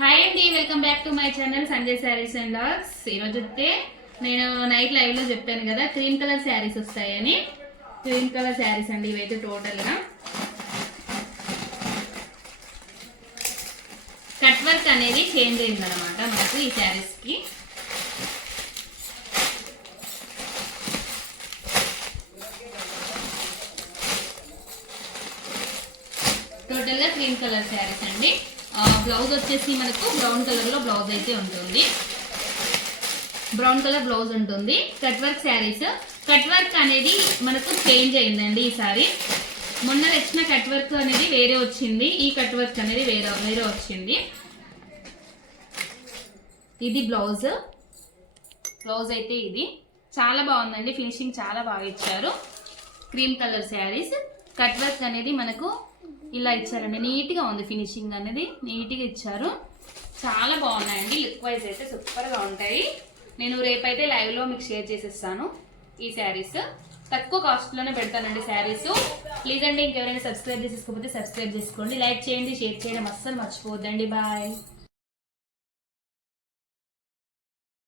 Hi అండి, welcome back to my channel Sanjay sarees and vlogs. ఈరోజు అయితే నేను నైట్ లైవ్ లో చెప్పాను కదా క్రీమ్ కలర్ శారీస్ వస్తాయని. క్రీమ్ కలర్ శారీస్ అండి ఇవైతే టోటల్గా. కట్ వర్క్ అనేది చేంజ్ అయిందనమాట మనకు ఈ శారీస్కి. టోటల్గా క్రీమ్ కలర్ శారీస్ అండి. బ్లౌజ్ వచ్చేసి మనకు బ్రౌన్ కలర్లో బ్లౌజ్ అయితే ఉంటుంది. బ్రౌన్ కలర్ బ్లౌజ్ ఉంటుంది. Cut work saris. Cut work అనేది మనకు చేంజ్ అయిందండి ఈసారి. మొన్న తెచ్చిన కట్ వర్క్ అనేది వేరే వచ్చింది, ఈ కట్ వర్క్ అనేది వేరే వచ్చింది. ఇది బ్లౌజ్ అయితే ఇది చాలా బాగుందండి. ఫినిషింగ్ చాలా బాగా ఇచ్చారు. Cream colour saris. Cut work అనేది మనకు ఇలా ఇచ్చారండి. నీట్గా ఉంది, ఫినిషింగ్ అనేది నీట్గా ఇచ్చారు. చాలా బాగున్నాయండి. లుక్ వైజ్ అయితే సూపర్గా ఉంటాయి. నేను రేపైతే లైవ్లో మీకు షేర్ చేసేస్తాను ఈ శారీస్. తక్కువ కాస్ట్లోనే పెడతానండి శారీస్. ప్లీజ్ అండి, ఇంకెవరైనా సబ్స్క్రైబ్ చేసుకోకపోతే సబ్స్క్రైబ్ చేసుకోండి. లైక్ చేయండి, షేర్ చేయడం అస్సలు మర్చిపోవద్దండి. బాయ్.